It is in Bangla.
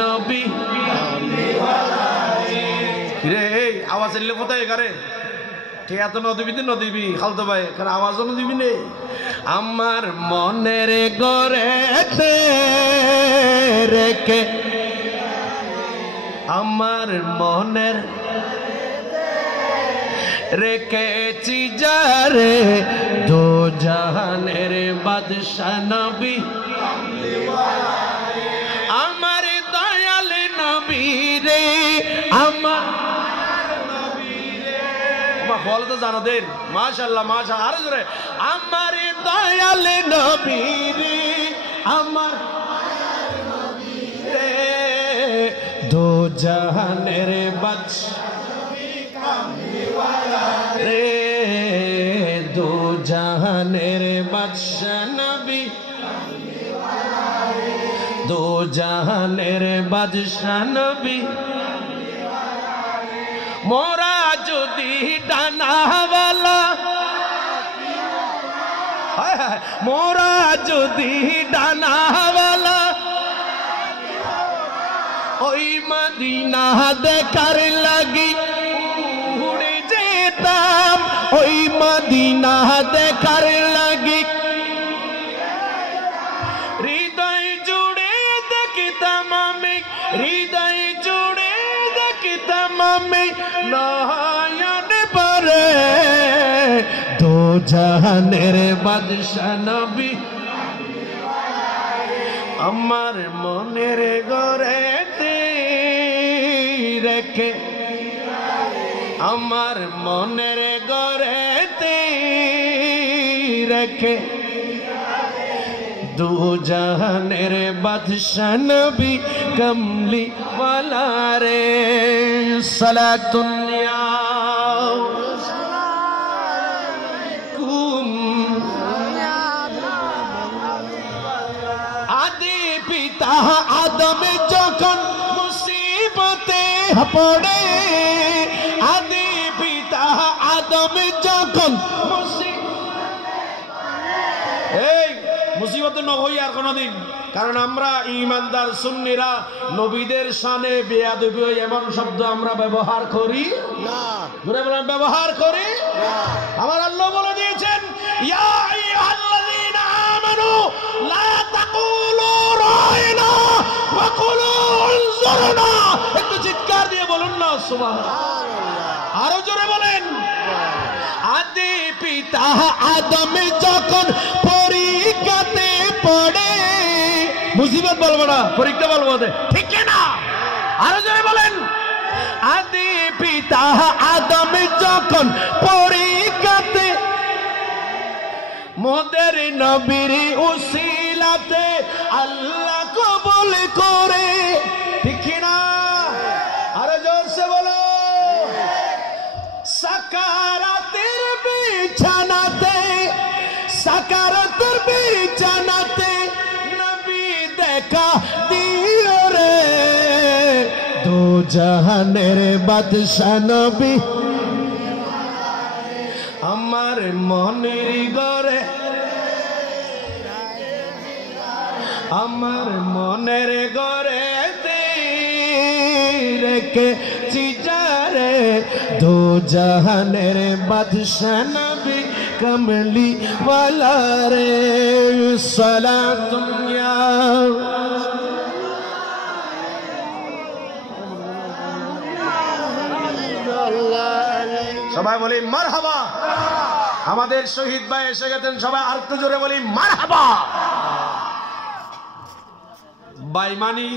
নবী রে আওয়াজ এলে কোথায় করে ঠিক এত নদীবি খালতো ভাই কারণ আওয়াজও নদীবি নে আমার মনের গড়েতে রেখে আমার মনের রেখেছি যারে দো জাহানের বাদশা নবী আমার দয়াল নবী রে আমার বল তো জানো দের মাশাআল্লাহ মাশাআল্লাহ আরো জোরে আমার দয়াল নবী রে আমার নবী রে দো জাহানের বাদশা নবী কামলিওয়ালা রে দো জাহানের বাদশা নবী কামলিওয়ালা রে দো জাহানের বাদশা নবী মোরা যদি ডানাওয়ালা মোরা যদি ডানাওয়ালা ওই মদিনা দেখার লাগি উড়ে যেতাম ওই মদিনা দেখার লাগি হৃদয় জুড়ে দেখিতাম আমি হৃদয় জুড়ে দেখিতাম আমি নয়ন পরে দো জাহানের বাদশা নবী আমার মনের গড়েতে রেখে আমার মনের গড়েতে রেখে দো জাহানের বাদশা নবী কমলি ওয়ালা রে সালাতুন ইয়া আদি পিতা আদম যখন মুসিবতে পড়ে আদি পিতা আদম যখন মুসিবতে ন হই আর কোনদিন কারণ আমরা ঈমানদার সুন্নিরা নবীদের শানে বেয়াদবি এমন শব্দ আমরা ব্যবহার করি না জোরে বলেন ব্যবহার করি না আমার আল্লাহ বলে দিয়েছেন ইয়া আইয়ুহাল্লাযীনা আমানু লা তাকুলু রাইনা ওয়া কুলু উনজুরনা একটু চিৎকার দিয়ে বলুন না সুবহানাল্লাহ আরো জোরে বলেন আদি পিতা আদম যখন পরীক্ষাতে পড়ে মুসিবত বলবো না পরীক্ষা বলবো ঠিক না আরো জোরে বলেন আদি পিতা আদম যখন পরীক্ষাতে মোদের নবীর উসিলাতে আল্লাহ কবুল করে ঠিক না আরো জোরসে বলো সাকারাতের বিছানাতে সাকারাতের বিছানাতে নবী দেখা দিও রে দো জাহানের বাদশা নবী আমার মনের গড়ে আমার মনের গড়ে রেখে চিজারে দো জাহানের বাদশা নবী কমলি ওয়ালা রে সালাতুন ইয়া সবাই বলি মারহাবা আমাদের শহীদ ভাই এসে গেছেন সবাই আরেকটু জোরে বলি মারহাবা বাইমানি